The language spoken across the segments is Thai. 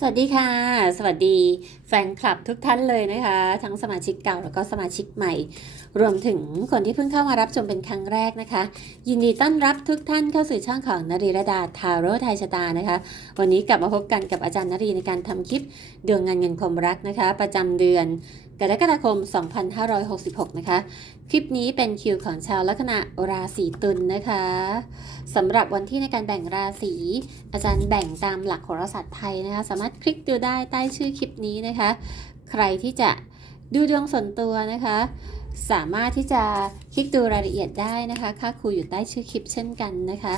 สวัสดีค่ะ สวัสดีแฟนคลับทุกท่านเลยนะคะ ทั้งสมาชิกเก่าแล้วก็สมาชิกใหม่ รวมถึงคนที่เพิ่งเข้ามารับชมเป็นครั้งแรกนะคะ ยินดีต้อนรับทุกท่านเข้าสู่ช่องของนรีรดาทาโร่ไทยชะตานะคะ วันนี้กลับมาพบกันกับอาจารย์นรีในการทำคลิปดวงงานเงินความรักนะคะ ประจำเดือนกรกฎาคม 2566 นะคะ คลิปนี้เป็นคิวของชาวลัคนาราศีตุลนะคะสำหรับวันที่ในการแบ่งราศีอาจารย์แบ่งตามหลักโหราศาสตร์ไทยนะคะ สามารถคลิกดูได้ใต้ชื่อคลิปนี้นะคะ ใครที่จะดูดวงส่วนตัวนะคะ สามารถที่จะคลิกดูรายละเอียดได้นะคะ ค่าครูอยู่ใต้ชื่อคลิปเช่นกันนะคะ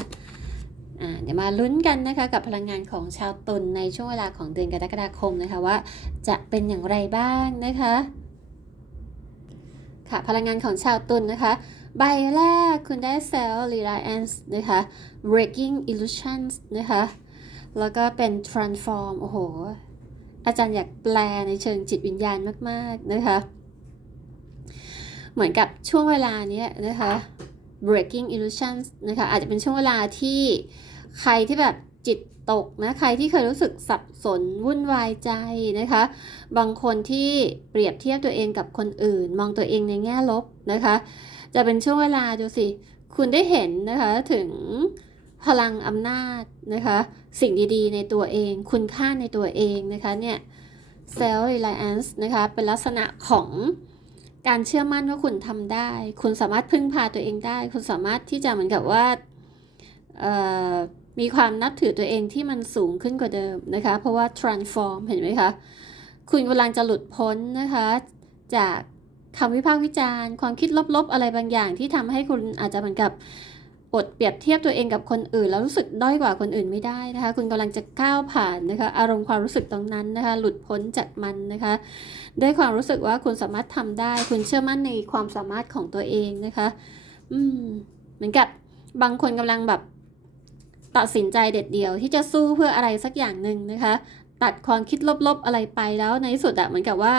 เดี๋ยวมาลุ้นกันนะคะกับพลังงานของชาวตุลในช่วงเวลาของเดือนกรกฎาคมนะคะว่าจะเป็นอย่างไรบ้างนะคะค่ะพลังงานของชาวตุลนะคะใบแรกคุณได้ Self Reliance นะคะ Breaking Illusions นะคะแล้วก็เป็น Transform โอ้โห อาจารย์อยากแปลในเชิงจิตวิญญาณมาก ๆ นะคะ เหมือนกับช่วงเวลาเนี้ยนะคะ Breaking Illusions นะคะอาจจะเป็นช่วงเวลาที่ใครที่แบบจิตตกนะใครที่เคยรู้สึกสับสนวุ่นวายใจนะคะ บางคนที่เปรียบเทียบตัวเองกับคนอื่น มองตัวเองในแง่ลบนะคะ จะเป็นช่วงเวลาดูสิ คุณได้เห็นนะคะถึงพลังอำนาจนะคะ สิ่งดีๆ ในตัวเอง คุณค่าในตัวเองนะคะเนี่ย self reliance นะคะเป็นลักษณะของ การเชื่อมั่นว่าคุณทำได้ คุณสามารถพึ่งพาตัวเองได้ คุณสามารถที่จะเหมือนกับว่ามีความนับถือตัวเองที่มันสูงขึ้นกว่าเดิมนะคะ เพราะว่า transform เห็นไหมคะ คุณกำลังจะหลุดพ้นนะคะ จากคำวิพากษ์วิจารณ์ ความคิดลบๆ อะไรบางอย่างที่ทำให้คุณอาจจะเหมือนกับ อดเปรียบเทียบตัวเองกับคนอื่น แล้วรู้สึกด้อยกว่าคนอื่นไม่ได้นะคะ คุณกำลังจะก้าวผ่านนะคะ อารมณ์ความรู้สึกตรงนั้นนะคะ หลุดพ้นจากมันนะคะ ด้วยความรู้สึกว่าคุณสามารถทำได้ คุณเชื่อมั่นในความสามารถของตัวเองนะคะ อืม เหมือนกับบางคนกำลังแบบตัดสินใจเด็ดเดี่ยว ที่จะสู้เพื่ออะไรสักอย่างหนึ่งนะคะ ตัดความคิดลบๆอะไรไปแล้วในที่สุดอะเหมือนกับว่า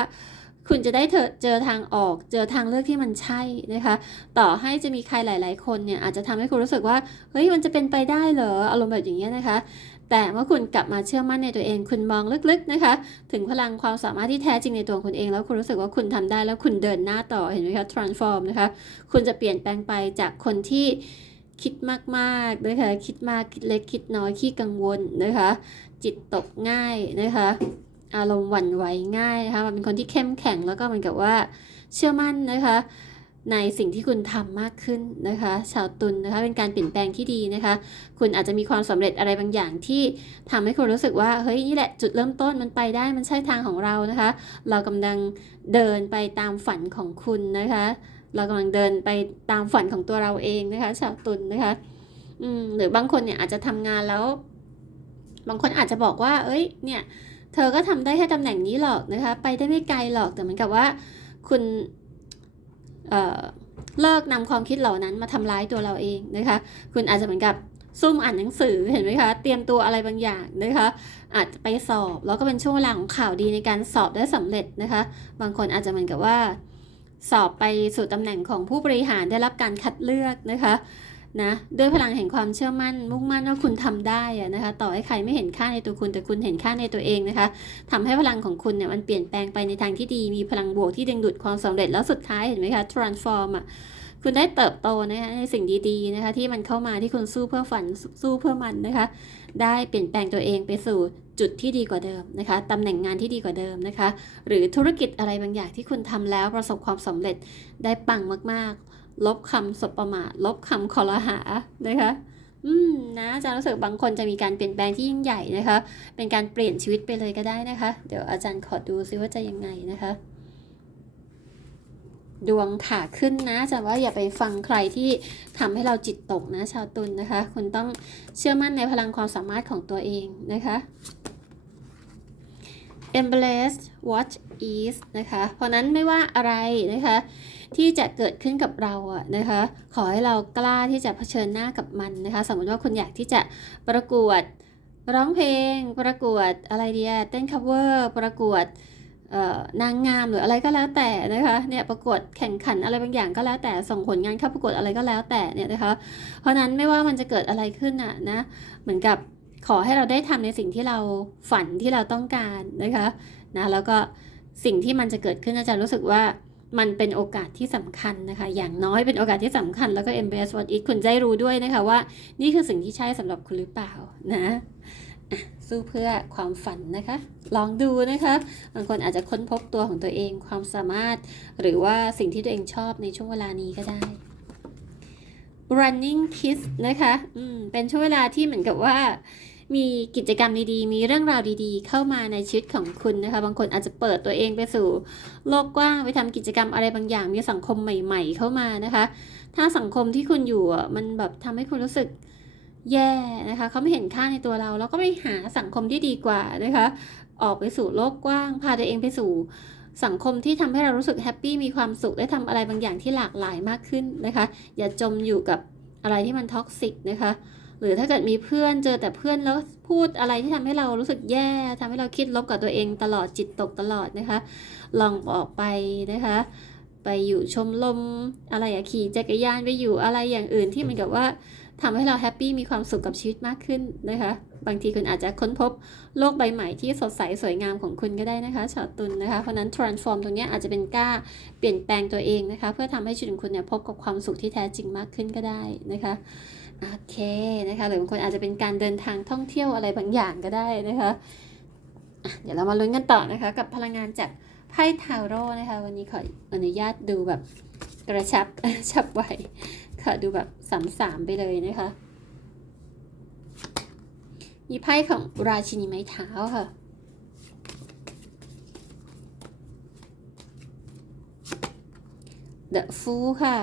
คุณจะได้เจอทางออก เจอทางเลือกที่มันใช่นะคะ ต่อให้จะมีใครหลาย ๆ คนเนี่ยอาจจะทำให้คุณรู้สึกว่า เฮ้ย มันจะเป็นไปได้เหรอ อารมณ์แบบอย่างเงี้ยนะคะ แต่เมื่อคุณกลับมาเชื่อมั่นในตัวเอง คุณมองลึก ๆ นะคะ ถึงพลังความสามารถที่แท้จริงในตัวคุณเอง แล้วคุณรู้สึกว่าคุณทำได้แล้วคุณเดินหน้าต่อ เห็นไหมคะ transform นะคะ คุณจะเปลี่ยนแปลงไปจากคนที่คิดมากๆนะคะ คิดมาก คิดเล็ก คิดน้อย ขี้กังวลนะคะ จิตตกง่ายนะคะ อารมณ์หวั่นไหวง่ายนะคะมันเป็นคนที่เข้มแข็งแล้วก็เหมือนกับว่าเชื่อมั่นนะคะในสิ่งที่คุณทำมากขึ้นนะคะ ชาวตุลนนะคะเป็นการเปลี่ยนแปลงที่ดีนะคะ คุณอาจจะมีความสำเร็จอะไรบางอย่างที่ทำให้คุณรู้สึกว่าเฮ้ยนี่แหละจุดเริ่มต้นมันไปได้มันใช่ทางของเรานะคะ เรากำลังเดินไปตามฝันของคุณนะคะ เรากำลังเดินไปตามฝันของตัวเราเองนะคะ ชาวตุลนนะคะอืมหรือบางคนเนี่ยอาจจะทำงานแล้ว บางคนอาจจะบอกว่า เอ้ยเนี่ย เธอก็ทำได้แค่ตำแหน่งนี้หรอกนะคะ ไปได้ไม่ไกลหรอกแต่เหมือนกับว่าคุณเเลิกนำความคิดเหล่านั้นมาทำร้ายตัวเราเองนะคะ คุณอาจจะเหมือนกับซุ่มอ่านหนังสือเห็นไหมคะ เตรียมตัวอะไรบางอย่างนะคะ อาจจะไปสอบแล้วก็เป็นช่วงเวลาของข่าวดีในการสอบได้สำเร็จนะคะ บางคนอาจจะเหมือนกับว่า สอบไปสู่ตำแหน่งของผู้บริหารได้รับการคัดเลือกนะคะ นะด้วยพลังแห่งความเชื่อมั่น มุ่งมั่นว่าคุณทำได้อะนะคะ ต่อให้ใครไม่เห็นค่าในตัวคุณแต่คุณเห็นค่าในตัวเองนะคะทำให้พลังของคุณเนี่ยมันเปลี่ยนแปลงไปในทางที่ดีมีพลังบวกที่ดึงดูดความสำเร็จแล้วสุดท้ายเห็นไหมคะ transform อะคุณได้เติบโตนะคะในสิ่งดีๆนะคะ ที่มันเข้ามาที่คุณสู้เพื่อฝันสู้เพื่อมันนะคะ ได้เปลี่ยนแปลงตัวเองไปสู่จุดที่ดีกว่าเดิมนะคะตำแหน่งงานที่ดีกว่าเดิมนะคะ หรือธุรกิจอะไรบางอย่างที่คุณทำแล้วประสบความสำเร็จได้ปังมากๆ ลบคำสบประมาทลบคำคอรหานะคะอืมนะอาจารย์รู้สึกบางคนจะมีการเปลี่ยนแปลงที่ยิ่งใหญ่นะคะ เป็นการเปลี่ยนชีวิตไปเลยก็ได้นะคะ เดี๋ยวอาจารย์ขอดูซิว่าจะยังไงนะคะ ดวงขาขึ้นนะอาจารย์ว่าอย่าไปฟังใครที่ทำให้เราจิตตกนะชาวตุลนนะคะ คุณต้องเชื่อมั่นในพลังความสามารถของตัวเองนะคะ embrace what is นะคะ เพราะนั้นไม่ว่าอะไรนะคะ ที่จะเกิดขึ้นกับเราอะนะคะ ขอให้เรากล้าที่จะเผชิญหน้ากับมันนะคะ สมมติว่าคุณอยากที่จะประกวดร้องเพลง ประกวดอะไรเดียเต้น cover ประกวดนางงามหรืออะไรก็แล้วแต่นะคะเนี่ยประกวดแข่งขันอะไรบางอย่างก็แล้วแต่ส่งผลงานเข้าประกวดอะไรก็แล้วแต่เนี่ยนะคะ เพราะนั้นไม่ว่ามันจะเกิดอะไรขึ้นอะนะเหมือนกับขอให้เราได้ทำในสิ่งที่เราฝันที่เราต้องการนะคะนะแล้วก็สิ่งที่มันจะเกิดขึ้นอาจารย์รู้สึกว่า มันเป็นโอกาสที่สำคัญนะคะ อย่างน้อยเป็นโอกาสที่สำคัญแล้วก็ embrace what is คุณจะได้รู้ด้วยนะคะว่า นี่คือสิ่งที่ใช่สำหรับคุณหรือเปล่านะอะสู้เพื่อความฝันนะคะ ลองดูนะคะบางคนอาจจะค้นพบตัวของตัวเอง ความสามารถ หรือว่าสิ่งที่ตัวเองชอบในช่วงเวลานี้ก็ได้ running kiss นะคะ อืม เป็นช่วงเวลาที่เหมือนกับว่า มีกิจกรรมดีๆ มีเรื่องราวดีๆ เข้ามาในชีวิตของคุณนะคะ บางคนอาจจะเปิดตัวเองไปสู่ โลกกว้างไปทำกิจกรรมอะไรบางอย่าง มีสังคมใหม่ ๆ เข้ามานะคะ ถ้าสังคมที่คุณอยู่มันแบบทำให้คุณรู้สึกแย่นะคะเขาไม่เห็นค่าในตัวเราเราก็ไปหาสังคมที่ดีกว่านะคะ ออกไปสู่โลกกว้าง พาตัวเองไปสู่สังคมที่ทำให้เรารู้สึกแฮปปี้มีความสุขได้ทำอะไรบางอย่างที่หลากหลายมากขึ้นนะคะ อย่าจมอยู่กับอะไรที่มันท็อกซิกนะคะ หรือถ้าเกิดมีเพื่อนเจอแต่เพื่อนแล้วพูดอะไรที่ทำให้เรารู้สึกแย่ทำให้เราคิดลบกับตัวเองตลอดจิตตกตลอดนะคะ ลองออกไปนะคะ ไปอยู่ชมรมอะไรอะขี่จักรยานไปอยู่อะไรอย่างอื่นที่มันกับว่าทำให้เราแฮปปี้มีความสุขกับชีวิตมากขึ้นนะคะ บางทีคุณอาจจะค้นพบโลกใบใหม่ที่สดใสสวยงามของคุณก็ได้นะคะชาวตุลนนะคะ เพราะนั้น transform ตรงนี้อาจจะเป็นกล้าเปลี่ยนแปลงตัวเองนะคะ เพื่อทำให้ชีวิตของคุณเนี่ยพบกับความสุขที่แท้จริงมากขึ้นก็ได้นะคะ โอเคนะคะหรือบางคนอาจจะเป็นการเดินทางท่องเที่ยวอะไรบางอย่างก็ได้นะคะะเดี๋ยวเรามาลุ้นกันต่อนะคะกับพลังงานจากไพ่ทาโร่นะคะ วันนี้ขออนุญาตดูแบบกระชับชับไวขอดูแบบสามสามไปเลยนะคะ มีไพ่ของราชินีไม้เท้าค่ะ The Fool ค่ะ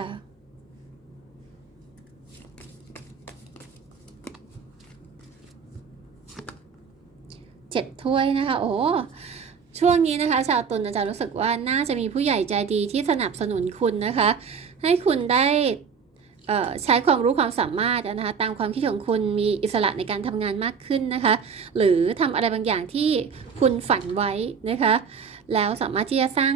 ถ้วยนะคะ โอ้ช่วงนี้นะคะ ชาวตุลอาจารย์รู้สึกว่าน่าจะมีผู้ใหญ่ใจดีที่สนับสนุนคุณนะคะ ให้คุณได้ใช้ความรู้ความสามารถนะคะ ตามความคิดของคุณมีอิสระในการทำงานมากขึ้นนะคะ หรือทำอะไรบางอย่างที่คุณฝันไว้นะคะ แล้วสามารถที่จะสร้าง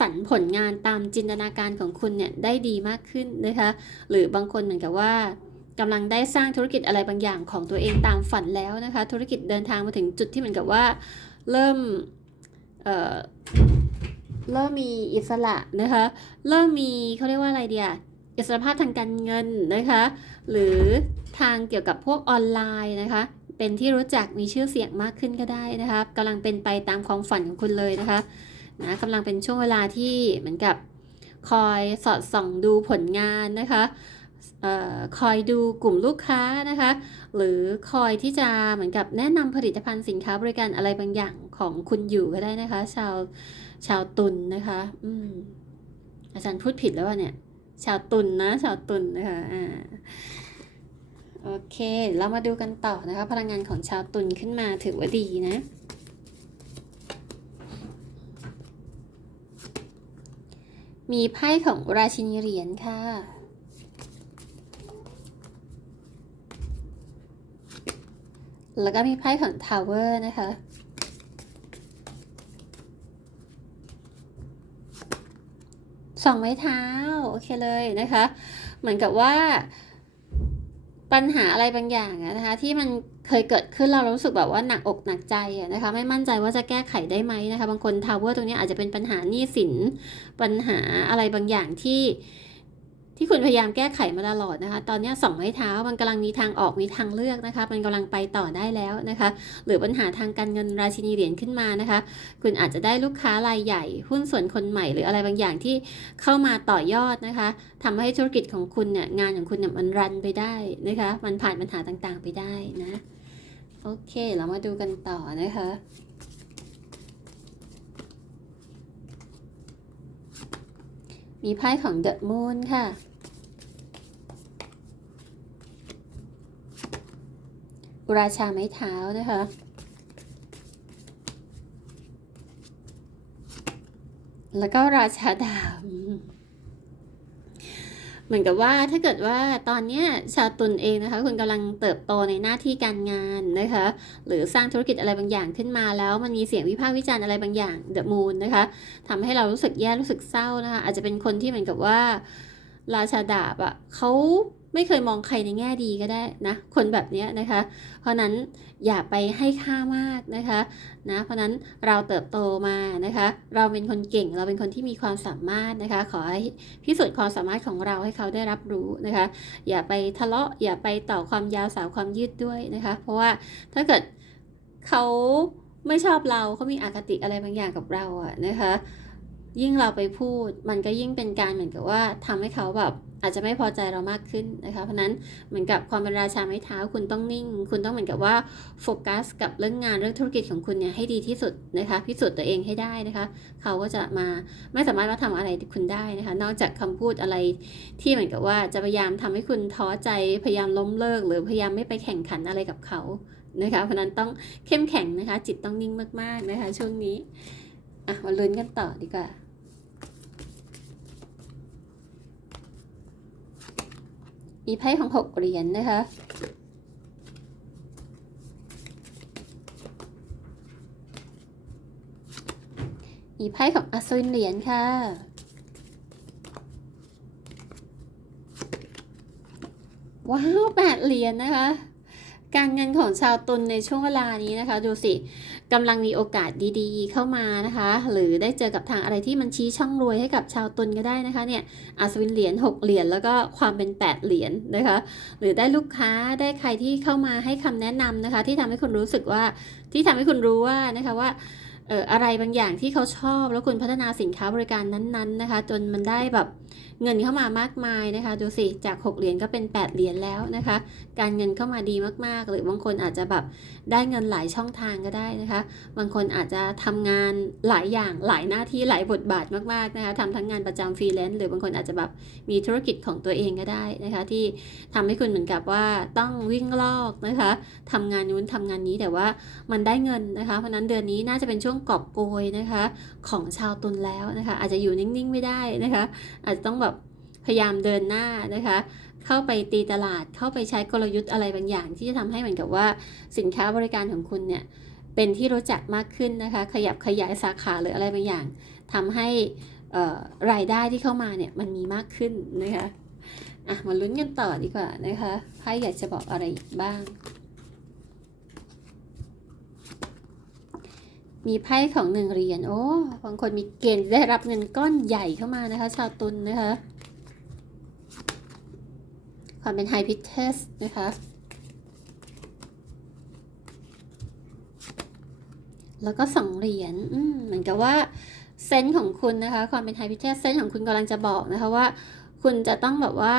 สรรผลงานตามจินตนาการของคุณเนี่ยได้ดีมากขึ้นนะคะ หรือบางคนเหมือนกับว่า กำลังได้สร้างธุรกิจอะไรบางอย่างของตัวเองตามฝันแล้วนะคะ ธุรกิจเดินทางมาถึงจุดที่เหมือนกับว่าเริ่มเเริ่มมีอิสระนะคะ เริ่มมีเขาเรียกว่าอะไรเดียอิสรภาพทางการเงินนะคะ หรือทางเกี่ยวกับพวกออนไลน์นะคะ เป็นที่รู้จักมีชื่อเสียงมากขึ้นก็ได้นะคะกำลังเป็นไปตามความฝันของคุณเลยนะคะนะกำลังเป็นช่วงเวลาที่เหมือนกับคอยสอดส่องดูผลงานนะคะ คอยดูกลุ่มลูกค้านะคะ หรือคอยที่จะเหมือนกับแนะนำผลิตภัณฑ์สินค้าบริการอะไรบางอย่างของคุณอยู่ก็ได้นะคะ ชาวชาวตุลนนะคะอืมอาจารย์พูดผิดแล้วว่าเนี่ย ชาวตุลนนะ ชาวตุลนนะคะอ่าโอเค เรามาดูกันต่อนะคะ พลังงานของชาวตุลขึ้นมาถือว่าดีนะมีไพ่ของราชินีเหรียญค่ะ แล้วก็มีไพ่ของทาวเวอร์นะคะ สองไม้เท้า โอเคเลยนะคะ เหมือนกับว่าปัญหาอะไรบางอย่างนะคะที่มันเคยเกิดขึ้นเรารู้สึกแบบว่าหนักอกหนักใจนะคะไม่มั่นใจว่าจะแก้ไขได้ไหมนะคะบางคนทาวเวอร์ตรงนี้อาจจะเป็นปัญหาหนี้สินปัญหาอะไรบางอย่างที่ ที่คุณพยายามแก้ไขมาตลอดนะคะ ตอนนี้สองไม้เท้ามันกำลังมีทางออกมีทางเลือกนะคะ มันกำลังไปต่อได้แล้วนะคะ หรือปัญหาทางการเงินราชินีเหรียญขึ้นมานะคะ คุณอาจจะได้ลูกค้ารายใหญ่ หุ้นส่วนคนใหม่หรืออะไรบางอย่างที่เข้ามาต่อยอดนะคะทำให้ธุรกิจของคุณเนี่ยงานของคุณเนี่ยมันรันไปได้นะคะ มันผ่านปัญหาต่างๆ ไปได้นะโอเคเรามาดูกันต่อนะคะมีไพ่ของ The Moon ค่ะ ราชาไม้เท้านะคะ แล้วก็ราชาดาบเหมือนกับว่าถ้าเกิดว่าตอนเนี้ยชาวตุลเองนะคะ คุณกำลังเติบโตในหน้าที่การงานนะคะ หรือสร้างธุรกิจอะไรบางอย่างขึ้นมาแล้วมันมีเสียงวิพากษ์วิจารณ์อะไรบางอย่างเดอะมูนนะคะทำให้เรารู้สึกแย่รู้สึกเศร้านะคะ อาจจะเป็นคนที่เหมือนกับว่าราชาดาบอะ่ะเขา ไม่เคยมองใครในแง่ดีก็ได้นะคนแบบนี้นะคะ เพราะนั้นอย่าไปให้ค่ามากนะคะนะเพราะนั้นเราเติบโตมานะคะ เราเป็นคนเก่งเราเป็นคนที่มีความสามารถนะคะ ขอให้พิสูจน์ความสามารถของเราให้เขาได้รับรู้นะคะ อย่าไปทะเลาะอย่าไปต่อความยาวสาวความยืดด้วยนะคะ เพราะว่าถ้าเกิดเขาไม่ชอบเราเขามีอคติอะไรบางอย่างกับเราอะนะคะ ยิ่งเราไปพูดมันก็ยิ่งเป็นการเหมือนกับว่าทำให้เขาแบบอาจจะไม่พอใจเรามากขึ้นนะคะ เพราะนั้นเหมือนกับความเป็นราชาไม้เท้าคุณต้องนิ่ง คุณต้องเหมือนกับว่าโฟกัสกับเรื่องงานเรื่องธุรกิจของคุณเนี่ยให้ดีที่สุดนะคะ พิสูจน์ตัวเองให้ได้นะคะ เขาก็จะมาไม่สามารถมาทำอะไรคุณได้นะคะ นอกจากคำพูดอะไรที่เหมือนกับว่าจะพยายามทำให้คุณท้อใจพยายามล้มเลิก หรือพยายามไม่ไปแข่งขันอะไรกับเขานะคะ เพราะนั้นต้องเข้มแข็งนะคะ จิตต้องนิ่งมากๆนะคะ ช่วงนี้อะมาลุ้นกันต่อดีกว่า มีไพ่ของหกเหรียญนะคะ มีไพ่ของอัศวินเหรียญค่ะ ว้าวแปดเหรียญนะคะ การเงินของชาวตุลในช่วงเวลานี้นะคะ ดูสิ กำลังมีโอกาสดีๆ เข้ามานะคะ หรือได้เจอกับทางอะไรที่มันชี้ช่องรวยให้กับชาวตุลก็ได้นะคะเนี่ยอัศวินเหรียญ6เหรียญแล้วก็ความเป็น 8 เหรียญนะคะ หรือได้ลูกค้าได้ใครที่เข้ามาให้คำแนะนำนะคะ ที่ทำให้คุณรู้สึกว่าที่ทำให้คุณรู้ว่านะคะว่า อ่ออะไรบางอย่างที่เขาชอบ แล้วคุณพัฒนาสินค้าบริการนั้นๆนะคะ จนมันได้แบบเงินเข้ามามากมายนะคะ ดูสิจาก 6 เหรียญก็เป็น 8 เหรียญแล้วนะคะ การเงินเข้ามาดีมากๆ หรือบางคนอาจจะแบบได้เงินหลายช่องทางก็ได้นะคะ บางคนอาจจะทำงานหลายอย่างหลายหน้าที่หลายบทบาทมากๆนะคะทำทั้งงานประจำฟรีแลนซ์หรือบางคนอาจจะแบบมีธุรกิจของตัวเองก็ได้นะคะ ที่ทำให้คุณเหมือนกับว่าต้องวิ่งลอกนะคะทำงานนู้นทำงานนี้แต่ว่ามันได้เงินนะคะเพราะนั้นเดือนนี้น่าจะเป็นช่วงกอบโกยนะคะ ของชาวตุลแล้วนะคะ อาจจะอยู่นิ่งๆไม่ได้นะคะ อาจจะต้องแบบพยายามเดินหน้านะคะ เข้าไปตีตลาดเข้าไปใช้กลยุทธ์อะไรบางอย่าง ที่จะทำให้เหมือนกับว่าสินค้าบริการของคุณเนี่ยเป็นที่รู้จักมากขึ้นนะคะ ขยับขยายสาขาหรืออะไรบางอย่างทำให้รายได้ที่เข้ามาเนี่ยมันมีมากขึ้นนะคะอะมาลุ้นกันต่อดีกว่านะคะไพ่อยากจะบอกอะไรบ้าง มีไพ่ของหนึ่งเหรียญโอ้บางคนมีเกณฑ์ได้รับเงินก้อนใหญ่เข้ามานะคะ ชาวตุลนนะคะ ความเป็นไฮพิเทสนะคะ แล้วก็สองเหรียญเหมือนกับว่าเซนส์ของคุณนะคะ ความเป็นไฮพิเทสเซนส์ของคุณกำลังจะบอกนะคะว่า คุณจะต้องแบบว่า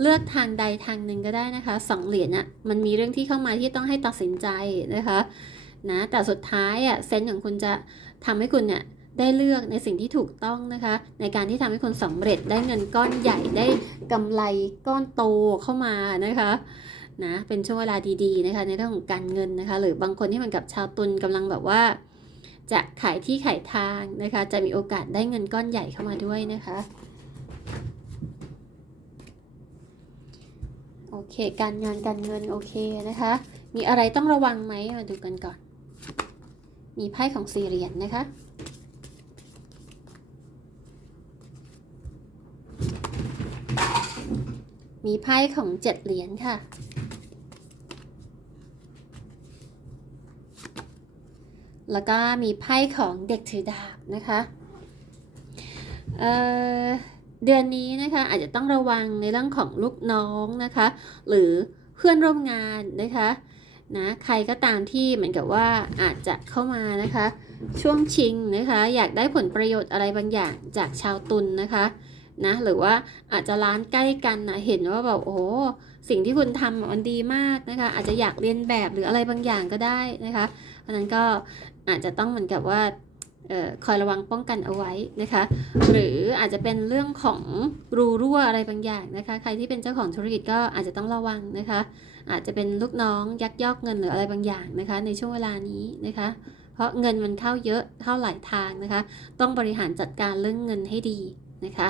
เลือกทางใดทางหนึ่งก็ได้นะคะสองเหรียญอะมันมีเรื่องที่เข้ามาที่ต้องให้ตัดสินใจนะคะ นะแต่สุดท้ายอะเซนส์ของคุณจะทำให้คุณเนี่ยได้เลือกในสิ่งที่ถูกต้องนะคะ ในการที่ทำให้คุณสำเร็จได้เงินก้อนใหญ่ได้กำไรก้อนโตเข้ามานะคะนะเป็นช่วงเวลาดีๆนะคะในเรื่องของการเงินนะคะ หรือบางคนที่เหมือนกับชาวตุลกำลังแบบว่า จะขายที่ขายทางนะคะ จะมีโอกาสได้เงินก้อนใหญ่เข้ามาด้วยนะคะโอเค การงานการเงินโอเคนะคะ มีอะไรต้องระวังไหมมาดูกันก่อน มีไพ่ของสี่เหรียญนะคะ มีไพ่ของเจ็ดเหรียญค่ะ แล้วก็มีไพ่ของเด็กถือดาบนะคะเเดือนนี้นะคะอาจจะต้องระวังในเรื่องของลูกน้องนะคะ หรือเพื่อนร่วมงานนะคะ นะใครก็ตามที่เหมือนกับว่าอาจจะเข้ามานะคะ ช่วงชิงนะคะ อยากได้ผลประโยชน์อะไรบางอย่างจากชาวตุลนนะคะนะหรือว่าอาจจะร้านใกล้กันนะเห็นว่าแบบโอ้สิ่งที่คุณทำมันดีมากนะคะ อาจจะอยากเรียนแบบหรืออะไรบางอย่างก็ได้นะคะเพราะนั้นก็อาจจะต้องเหมือนกับว่าออคอยระวังป้องกันเอาไว้นะคะ หรืออาจจะเป็นเรื่องของรูรั่วอะไรบางอย่างนะคะ ใครที่เป็นเจ้าของธุรกิจก็อาจจะต้องระวังนะคะ อาจจะเป็นลูกน้องยักยอกเงินหรืออะไรบางอย่างนะคะ ในช่วงเวลานี้นะคะ เพราะเงินมันเข้าเยอะเข้าหลายทางนะคะ ต้องบริหารจัดการเรื่องเงินให้ดีนะคะ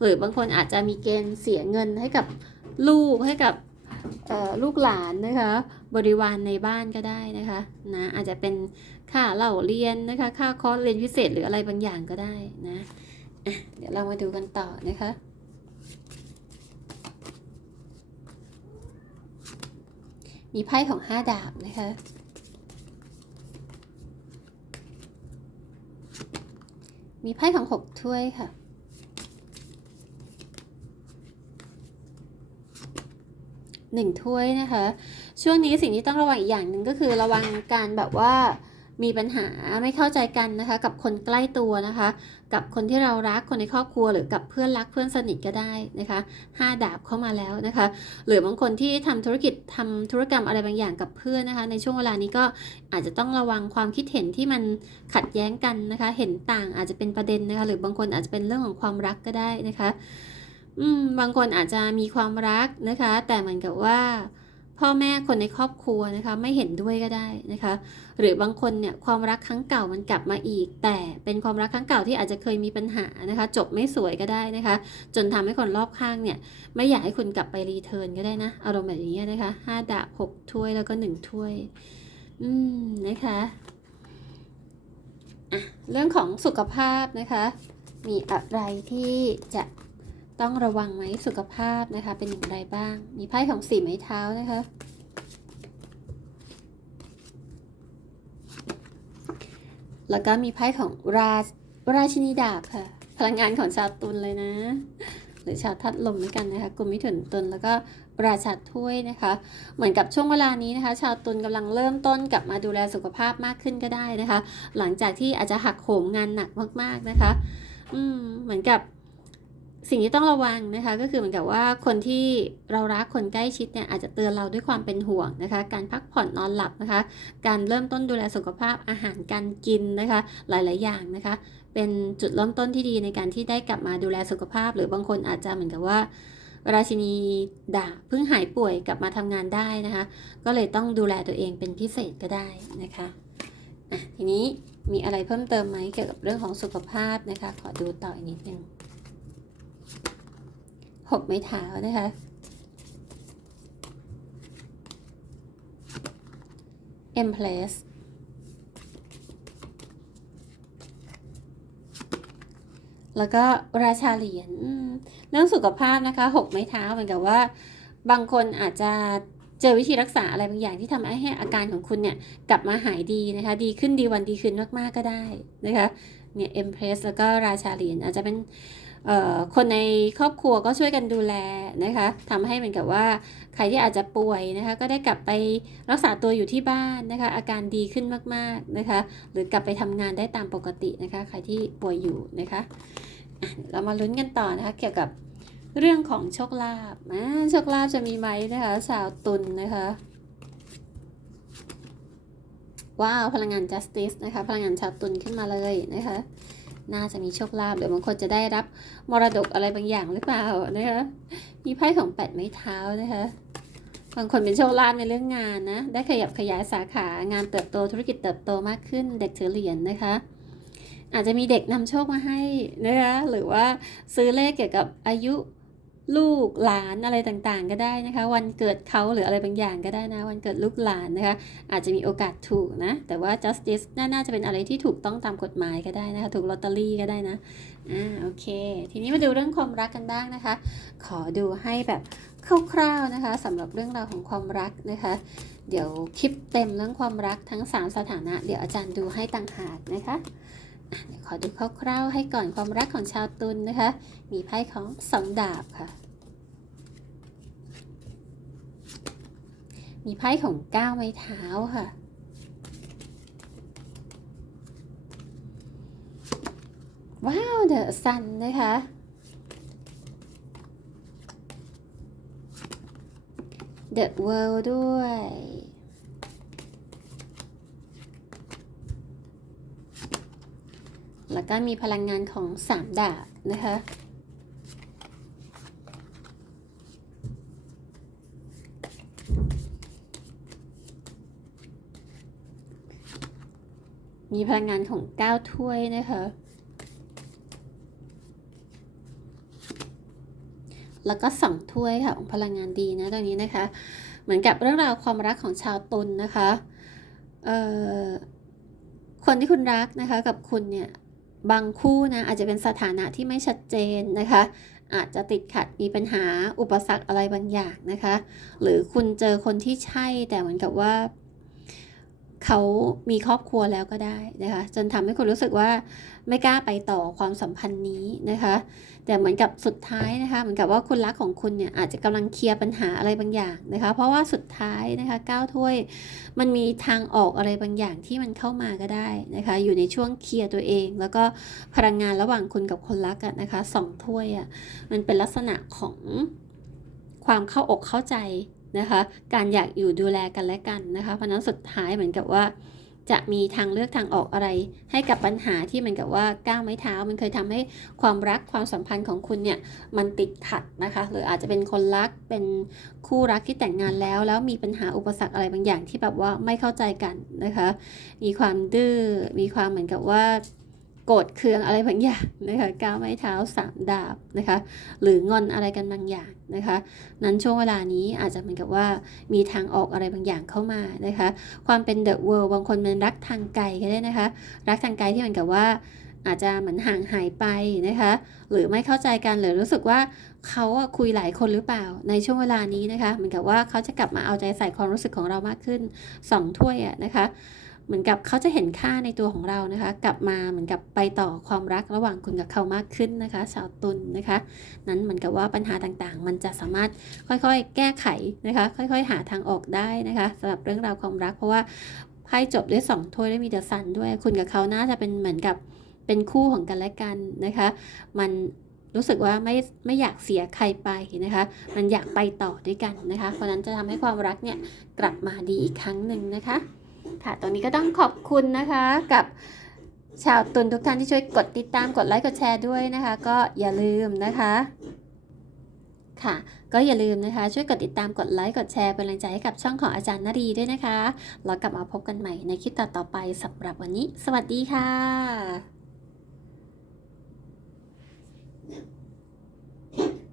หรือบางคนอาจจะมีเกณฑ์เสียเงินให้กับลูกให้กับลูกหลานนะคะ บริวารในบ้านก็ได้นะคะนะอาจจะเป็นค่าเล่าเรียนนะคะค่าคอร์สเรียนพิเศษหรืออะไรบางอย่างก็ได้นะเดี๋ยวเรามาดูกันต่อนะคะ มีไพ่ของห้าดาบนะคะ มีไพ่ของหกถ้วยค่ะหนึ่งถ้วยนะคะ ช่วงนี้สิ่งที่ต้องระวังอีกอย่างหนึ่งก็คือระวังการแบบว่า มีปัญหาไม่เข้าใจกันนะคะ กับคนใกล้ตัวนะคะ กับคนที่เรารักคนในครอบครัว หรือกับเพื่อนรักเพื่อนสนิทก็ได้นะคะห้าดาบเข้ามาแล้วนะคะ หรือบางคนที่ทำธุรกิจทำธุรกรรมอะไรบางอย่างกับเพื่อนนะคะ ในช่วงเวลานี้ก็อาจจะต้องระวังความคิดเห็นที่มันขัดแย้งกันนะคะ เห็นต่างอาจจะเป็นประเด็นนะคะ หรือบางคนอาจจะเป็นเรื่องของความรักก็ได้นะคะ อืมบางคนอาจจะมีความรักนะคะ แต่เหมือนกับว่า พ่อแม่คนในครอบครัวนะคะไม่เห็นด้วยก็ได้นะคะ หรือบางคนเนี่ยความรักครั้งเก่ามันกลับมาอีก แต่เป็นความรักครั้งเก่าที่อาจจะเคยมีปัญหานะคะ จบไม่สวยก็ได้นะคะ จนทำให้คนรอบข้างเนี่ยไม่อยากให้คุณกลับไปรีเทิร์นก็ได้นะอารมณ์แบบนี้นะคะห้าดาบหกถ้วยแล้วก็หนึ่งถ้วย อืมนะคะเรื่องของสุขภาพนะคะ มีอะไรที่จะ ต้องระวังไหมสุขภาพนะคะ เป็นอย่างไรบ้าง มีไพ่ของสี่ไม้เท้านะคะ แล้วก็มีไพ่ของราราชินีดาบค่ะ พลังงานของชาวตุลเลยนะ หรือชาวทัดลมด้วยกันนะคะกลุ่มมิถุนตุลแล้วก็ราชาถ้วยนะคะ เหมือนกับช่วงเวลานี้นะคะ ชาวตุลกำลังเริ่มต้นกลับมาดูแลสุขภาพมากขึ้นก็ได้นะคะ หลังจากที่อาจจะหักโหมงานหนักมากๆนะคะ อืมเหมือนกับ สิ่งที่ต้องระวังนะคะก็คือเหมือนกับว่าคนที่เรารักคนใกล้ชิดเนี่ยอาจจะเตือนเราด้วยความเป็นห่วงนะคะ การพักผ่อนนอนหลับนะคะ การเริ่มต้นดูแลสุขภาพอาหารการกินนะคะ หลาย ๆ อย่างนะคะ เป็นจุดเริ่มต้นที่ดีในการที่ได้กลับมาดูแลสุขภาพ หรือบางคนอาจจะเหมือนกับว่า ราชินีด่าเพิ่งหายป่วยกลับมาทำงานได้นะคะ ก็เลยต้องดูแลตัวเองเป็นพิเศษก็ได้นะคะอะทีนี้มีอะไรเพิ่มเติมไหมเกี่ยวกับเรื่องของสุขภาพนะคะ ขอดูต่ออีกนิดนึง หกไม้เท้านะคะ Empress แล้วก็ราชาเหรียญเรื่องสุขภาพนะคะหกไม้เท้าเหมือนกับว่า บางคนอาจจะเจอวิธีรักษาอะไรบางอย่างที่ทำให้อาการของคุณเนี่ยกลับมาหายดีนะคะ ดีขึ้นดีวันดีขึ้นมากๆก็ได้นะคะเนี่ยเอ็มเพรสแล้วก็ราชาเหรียญอาจจะเป็น คนในครอบครัวก็ช่วยกันดูแลนะคะทำให้เหมือนกับว่าใครที่อาจจะป่วยนะคะ ก็ได้กลับไปรักษาตัวอยู่ที่บ้านนะคะ อาการดีขึ้นมากๆนะคะ หรือกลับไปทำงานได้ตามปกตินะคะ ใครที่ป่วยอยู่นะคะเรามาลุ้นกันต่อนะคะ เกี่ยวกับเรื่องของโชคลาภอ่าโชคลาภจะมีไหมนะคะชาวตุลนนะคะว้าวพลังงาน justice นะคะ พลังงานชาวตุลขึ้นมาเลยนะคะ น่าจะมีโชคลาภหรือบางคนจะได้รับมรดกอะไรบางอย่างหรือเปล่านะคะมีไพ่ของแปดไม้เท้านะคะบางคนเป็นโชคลาภในเรื่องงานนะได้ขยับขยายสาขางานเติบโตธุรกิจเติบโตมากขึ้น เด็กถือเหรียญนะคะ อาจจะมีเด็กนำโชคมาให้นะคะหรือว่าซื้อเลขเกี่ยวกับอายุ ลูกหลานอะไรต่างๆ ก็ได้นะคะ วันเกิดเขาหรืออะไรบางอย่างก็ได้นะ วันเกิดลูกหลานนะคะ อาจจะมีโอกาสถูกนะ แต่ว่า justice น่านาจะเป็นอะไรที่ถูกต้องตามกฎหมายก็ได้นะคะ ถูกลอตเตอรี่ก็ได้นะอ่าโอเค ทีนี้มาดูเรื่องความรักกันบ้างนะคะ ขอดูให้แบบคร่าวๆนะคะสำหรับเรื่องราวของความรักนะคะ เดี๋ยวคลิปเต็มเรื่องความรักทั้ง 3 สถานะ เดี๋ยวอาจารย์ดูให้ต่างหากนะคะ ขอดูคร่าวๆให้ก่อนความรักของชาวตุลนนะคะ มีไพ่ของสองดาบค่ะ มีไพ่ของก้าวไม้เท้าค่ะ ว้าวเดอะซันนะคะ The World ด้วย แล้วก็มีพลังงานของสามดาบนะคะมีพลังงานของเก้าถ้วยนะคะ แล้วก็สองถ้วยค่ะของพลังงานดีนะตรงนี้นะคะ เหมือนกับเรื่องราวความรักของชาวตุลนนะคะ เอ่อ คนที่คุณรักนะคะกับคุณเนี่ย บางคู่นะอาจจะเป็นสถานะที่ไม่ชัดเจนนะคะ อาจจะติดขัดมีปัญหาอุปสรรคอะไรบางอย่างนะคะ หรือคุณเจอคนที่ใช่แต่เหมือนกับว่า เขามีครอบครัวแล้วก็ได้นะคะจนทำให้คุณรู้สึกว่าไม่กล้าไปต่อความสัมพันธ์นี้นะคะ แต่เหมือนกับสุดท้ายนะคะเหมือนกับว่าคุณรักของคุณเนี่ยอาจจะกำลังเคลียร์ปัญหาอะไรบางอย่างนะคะ เพราะว่าสุดท้ายนะคะก้าวถ้วยมันมีทางออกอะไรบางอย่างที่มันเข้ามาก็ได้นะคะ อยู่ในช่วงเคลียร์ตัวเอง แล้วก็พลังงานระหว่างคุณกับคนรักนะคะสองถ้วยอะมันเป็นลักษณะของความเข้าอกเข้าใจ นะคะ การอยากอยู่ดูแลกันและกันนะคะ เพราะนั้นสุดท้ายเหมือนกับว่า จะมีทางเลือกทางออกอะไร ให้กับปัญหาที่เหมันกับว่าก้าวไม้เท้า มันเคยทำให้ความรักความสัมพันธ์ของคุณเนี่ยมันติดขัดนะคะ หรืออาจจะเป็นคนรักเป็นคู่รักที่แต่งงานแล้ว แล้วมีปัญหาอุปสรรคอะไรบางอย่างที่แบบว่าไม่เข้าใจกันนะคะ มีความดื้อมีความเหมือนกับว่า โกรธเคืองอะไรบางอย่างนะคะก้าวไม้เท้าสามดาบนะคะหรืองอนอะไรกันบางอย่างนะคะ นั้นช่วงเวลานี้อาจจะเหมือนกับว่ามีทางออกอะไรบางอย่างเข้ามานะคะ ความเป็นเดอะเวิลด์บางคนเป็นรักทางไกลก็ได้นะคะ รักทางไกลที่เหมือนกับว่าอาจจะเหมือนห่างหายไปนะคะ หรือไม่เข้าใจกันหรือรู้สึกว่าเขาคุยหลายคนหรือเปล่าในช่วงเวลานี้นะคะ เหมือนกับว่าเขาจะกลับมาเอาใจใส่ความรู้สึกของเรามากขึ้นสองถ้วยอะนะคะ เหมือนกับเขาจะเห็นค่าในตัวของเรานะคะ กลับมาเหมือนกับไปต่อความรักระหว่างคุณกับเขามากขึ้นนะคะ ชาวตุลนนะคะ นั้นเหมือนกับว่าปัญหาต่างๆ มันจะสามารถค่อยๆ แก้ไขนะคะ ค่อยๆ หาทางออกได้นะคะสำหรับเรื่องราวความรัก เพราะว่าไพ่จบด้วยสองถ้วยได้มีเดอะซันด้วย คุณกับเขาน่าจะเป็นเหมือนกับเป็นคู่ของกันและกันนะคะ มันรู้สึกว่าไม่ไม่อยากเสียใครไปนะคะ มันอยากไปต่อด้วยกันนะคะ เพราะฉะนั้นจะทำให้ความรักเนี่ยกลับมาดีอีกครั้งหนึ่งนะคะ ค่ะตอนนี้ก็ต้องขอบคุณนะคะกับชาวตุนทุกท่านที่ช่วยกดติดตามกดไลค์กดแชร์ด้วยนะคะ ก็อย่าลืมนะคะค่ะ ก็อย่าลืมนะคะ ช่วยกดติดตามกดไลค์กดแชร์เป็นแรงใจให้กับช่องของอาจารย์นรีด้วยนะคะ แล้วกลับมาพบกันใหม่ในคลิปต่อๆไปสำหรับวันนี้ สวัสดีค่ะ